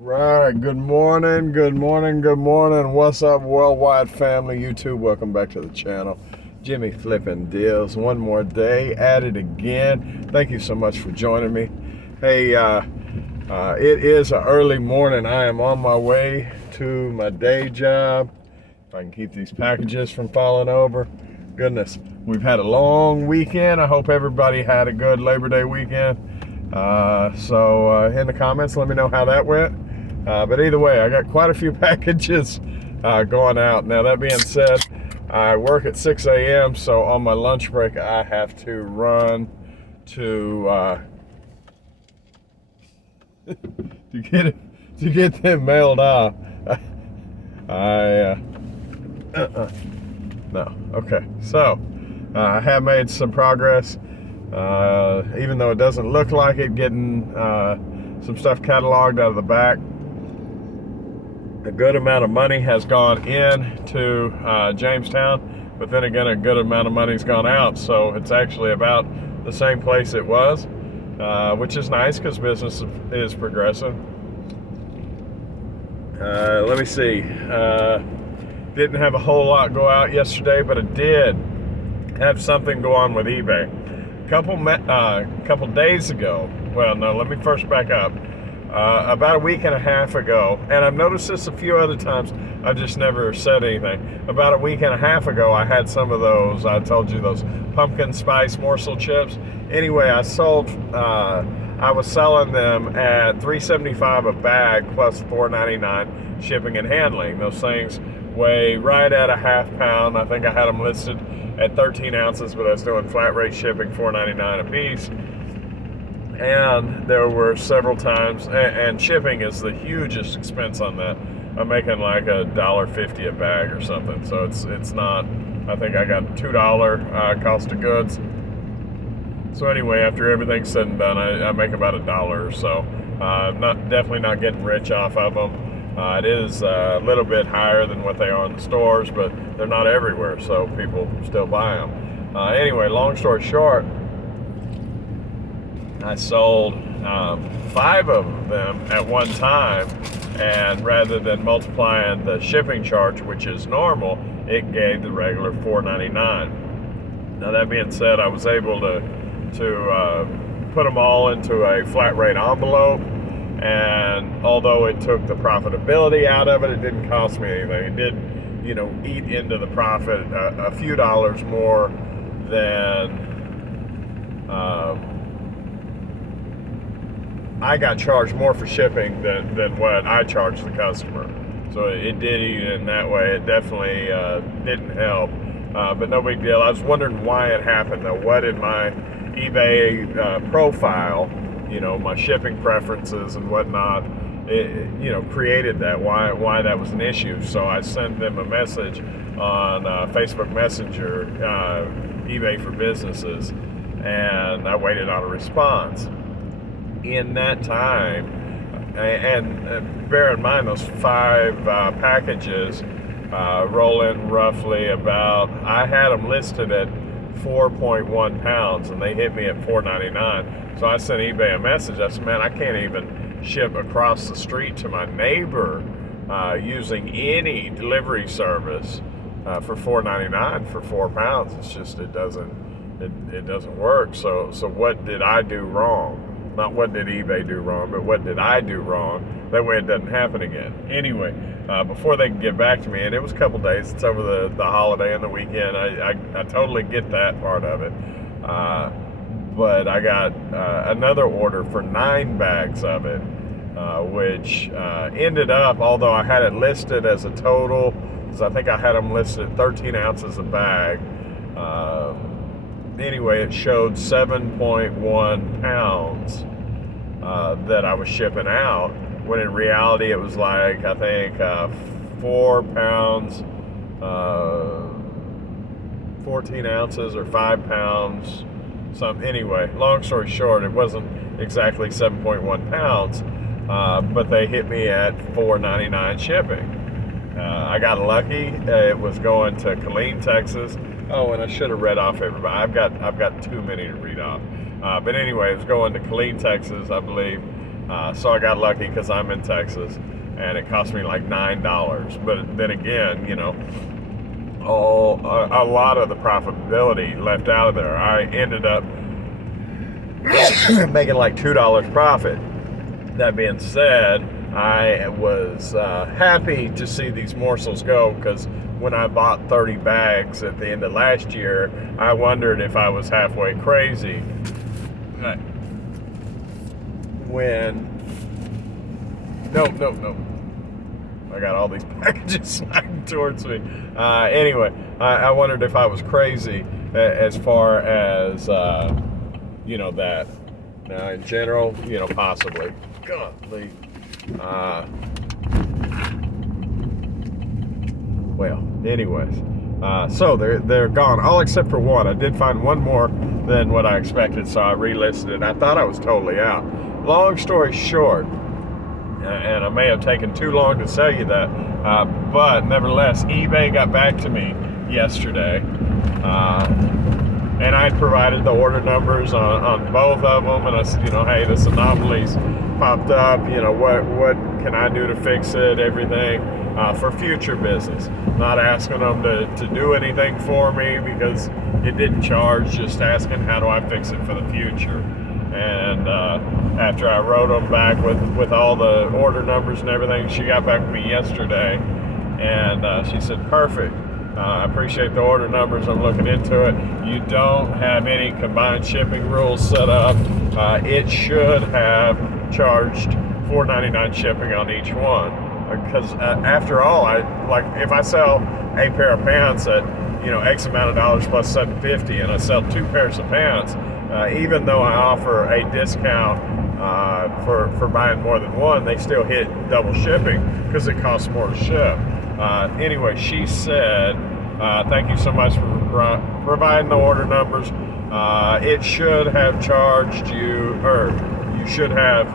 Right, good morning, good morning, good morning. What's up, worldwide family? YouTube, welcome back to the channel. Jimmy Flipping Deals. One more day at it again. Thank you so much for joining me. Hey, it is an early morning. I am on my way to my day job. If I can keep these packages from falling over. Goodness, we've had a long weekend. I hope everybody had a good Labor Day weekend. So in the comments, let me know how that went. But either way, I got quite a few packages going out. Now, that being said, I work at 6 a.m., so on my lunch break, I have to run to to get them mailed off. I no. Okay, so I have made some progress, even though it doesn't look like it, getting some stuff cataloged out of the back. A good amount of money has gone into Jamestown, but then again, a good amount of money's gone out, so it's actually about the same place it was, which is nice because business is progressing. Let me see. Didn't have a whole lot go out yesterday, but I did have something go on with eBay. Couple days ago. Well, no, let me first back up. About a week and a half ago, and I've noticed this a few other times, I've just never said anything. About a week and a half ago, I had some of those, I told you, those pumpkin spice morsel chips. Anyway, I was selling them at $3.75 a bag plus $4.99 shipping and handling. Those things weigh right at a half pound. I think I had them listed at 13 ounces, but I was doing flat rate shipping, $4.99 a piece. And there were several times, and shipping is the hugest expense on that. I'm making like $1.50 a bag or something, so it's not. I think I got $2 cost of goods. So anyway, after everything's said and done, I make about $1 or so. Definitely not getting rich off of them. It is a little bit higher than what they are in the stores, but they're not everywhere, so people still buy them. Anyway, long story short, I sold 5 of them at one time, and rather than multiplying the shipping charge, which is normal, it gave the regular $4.99. Now, that being said, I was able to put them all into a flat rate envelope, and although it took the profitability out of it, it didn't cost me anything. It did, eat into the profit a few dollars more than I got charged more for shipping than what I charged the customer. So it did eat in that way. It definitely didn't help, but no big deal. I was wondering why it happened though. What in my eBay profile, my shipping preferences and whatnot, created that, why that was an issue. So I sent them a message on Facebook Messenger, eBay for Businesses, and I waited on a response. In that time, and bear in mind those 5 packages roll in roughly about, I had them listed at 4.1 pounds and they hit me at $4.99. So I sent eBay a message. I said, man, I can't even ship across the street to my neighbor using any delivery service for $4.99 for 4 pounds. It's just, it doesn't work. So what did I do wrong? Not what did eBay do wrong, but what did I do wrong? That way it doesn't happen again. Anyway, before they can get back to me, and it was a couple days, it's over the holiday and the weekend, I totally get that part of it. But I got another order for 9 bags of it, which ended up, although I had it listed as a total, because I think I had them listed at 13 ounces a bag, anyway, it showed 7.1 pounds that I was shipping out, when in reality it was like, I think 4 pounds, 14 ounces or 5 pounds, something. Anyway, long story short, it wasn't exactly 7.1 pounds, but they hit me at $4.99 shipping. I got lucky. It was going to Killeen, Texas. Oh, and I should have read off everybody. I've got too many to read off. But anyway, it was going to Killeen, Texas, I believe, So I got lucky because I'm in Texas, and it cost me like $9. But then again, you know, a lot of the profitability left out of there. I ended up making like $2 profit. That being said, I was happy to see these morsels go, because when I bought 30 bags at the end of last year, I wondered if I was halfway crazy. No. I got all these packages sliding towards me. Anyway, I wondered if I was crazy as far as, you know, that. Now, in general, you know, possibly. Godly. Well, anyways. So they're gone, all except for one. I did find one more than what I expected, so I relisted it. I thought I was totally out. Long story short, and I may have taken too long to tell you that, but nevertheless, eBay got back to me yesterday, and I provided the order numbers on both of them, and I said, you know, hey, this anomaly's popped up, you know, what can I do to fix it, everything, for future business. Not asking them to do anything for me, because it didn't charge, just asking how do I fix it for the future. And after I wrote them back with all the order numbers and everything, she got back to me yesterday, and she said, perfect. I appreciate the order numbers. I'm looking into it. You don't have any combined shipping rules set up. It should have charged $4.99 shipping on each one. Because after all, if I sell a pair of pants at, you know, X amount of dollars plus $7.50, and I sell 2 pairs of pants, even though I offer a discount for buying more than one, they still hit double shipping because it costs more to ship. Anyway, she said, thank you so much for providing the order numbers. It should have charged you, or you should have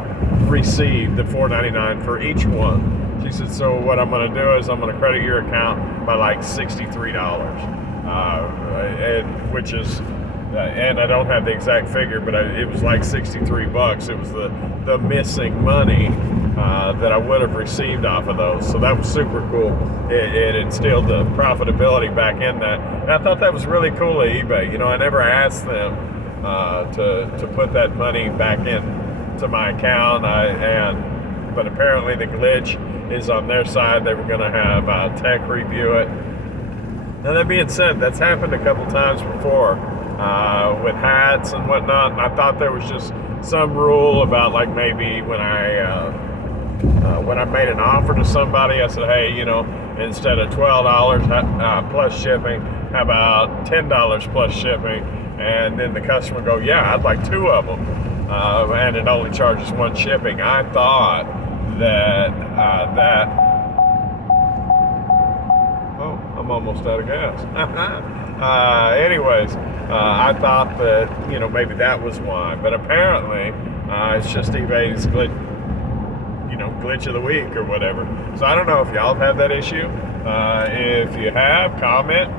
received the $4.99 for each one. She said, so what I'm going to do is I'm going to credit your account by like $63, which is, and I don't have the exact figure, but it was like $63. It was the missing money that I would have received off of those. So that was super cool. It instilled the profitability back in that. And I thought that was really cool at eBay. You know, I never asked them to put that money back into my account. But apparently the glitch is on their side. They were going to have tech review it. Now, that being said, that's happened a couple times before with hats and whatnot. And I thought there was just some rule about, like, maybe when I made an offer to somebody, I said, hey, you know, instead of $12 plus shipping, how about $10 plus shipping? And then the customer go, yeah, I'd like 2 of them. And it only charges 1 shipping. I thought that oh, I'm almost out of gas. Anyways, I thought that, you know, maybe that was why, but apparently it's just eBay's glitch of the week or whatever. So I don't know if y'all have had that issue. If you have, comment.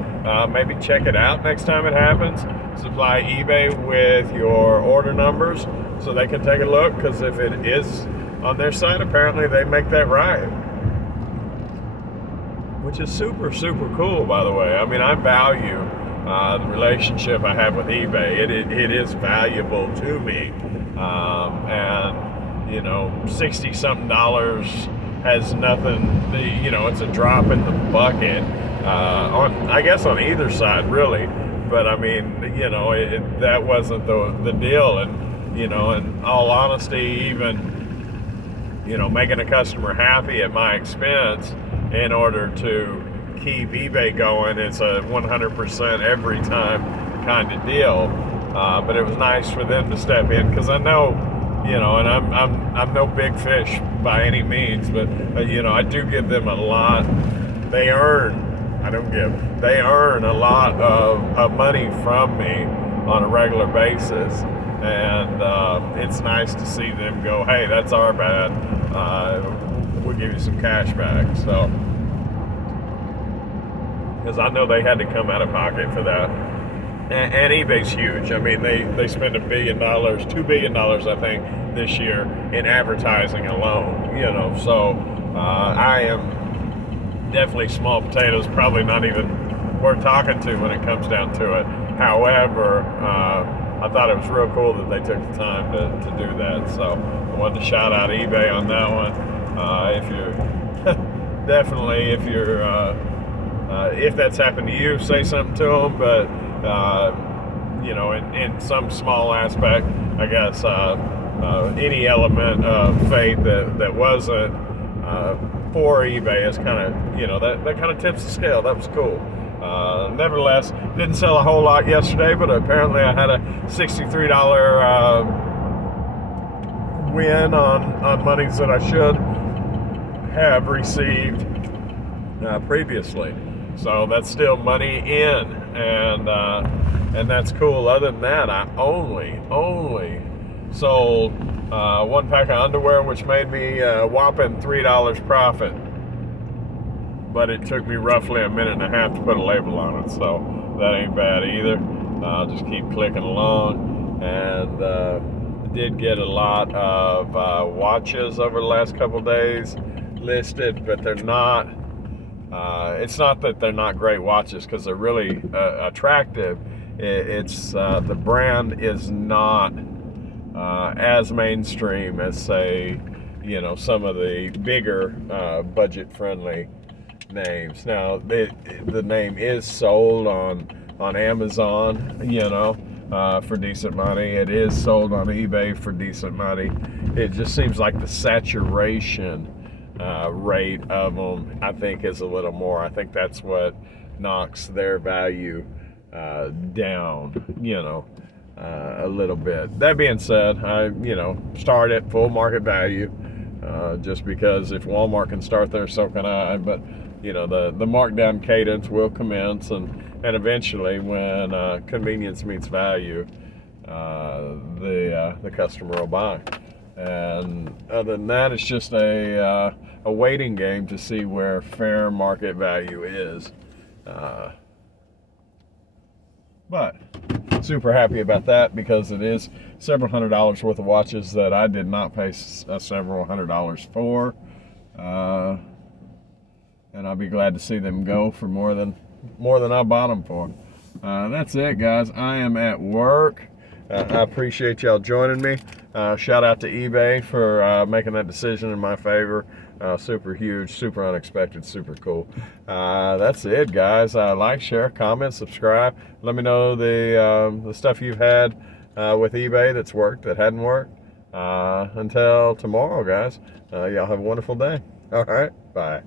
Maybe check it out next time it happens. Supply eBay with your order numbers so they can take a look, because if it is on their side, apparently they make that right. Which is super, super cool, by the way. I mean, I value the relationship I have with eBay. It is valuable to me. And, you know, $60-something has nothing, you know, it's a drop in the bucket. I guess on either side, really. But I mean, you know, that wasn't the deal. And, you know, in all honesty, even, you know, making a customer happy at my expense in order to keep eBay going, it's a 100% every time kind of deal. But it was nice for them to step in, because I know, you know, and I'm no big fish by any means, but you know, I do give them a lot. They earn a lot of money from me on a regular basis, and it's nice to see them go, hey, that's our bad, we'll give you some cash back. So, because I know they had to come out of pocket for that. and eBay's huge. I mean, they spend $1 billion, $2 billion, I think, this year in advertising alone. You know, so I am definitely small potatoes. Probably not even worth talking to when it comes down to it. However, I thought it was real cool that they took the time to do that. So I wanted to shout out eBay on that one. If you're definitely, if that's happened to you, say something to them. But you know, in some small aspect, I guess any element of faith that wasn't for eBay is kind of, you know, that kind of tips the scale. That was cool. Nevertheless, didn't sell a whole lot yesterday, but apparently I had a $63 win on monies that I should have received previously. So that's still money in, and that's cool. Other than that, I only sold one pack of underwear, which made me a whopping $3 profit. But it took me roughly a minute and a half to put a label on it, so that ain't bad either. I'll just keep clicking along, and did get a lot of watches over the last couple days listed, but they're not. It's not that they're not great watches, because they're really attractive. It's the brand is not as mainstream as, say, you know, some of the bigger budget-friendly names. Now the name is sold on Amazon, you know, for decent money. It is sold on eBay for decent money. It just seems like the saturation rate of them, I think, is a little more. I think that's what knocks their value down, you know, a little bit. That being said, I, you know, start at full market value, just because if Walmart can start there, so can I. But you know, the markdown cadence will commence, and eventually, when convenience meets value, the customer will buy. And other than that, it's just a waiting game to see where fair market value is. But super happy about that, because it is several $100s worth of watches that I did not pay several $100s for. And I'll be glad to see them go for more than I bought them for. That's it, guys. I am at work. I appreciate y'all joining me. Shout out to eBay for making that decision in my favor. Super huge, super unexpected, super cool. That's it, guys. Like, share, comment, subscribe. Let me know the stuff you've had with eBay that's worked, that hadn't worked. Until tomorrow, guys. Y'all have a wonderful day. All right, bye.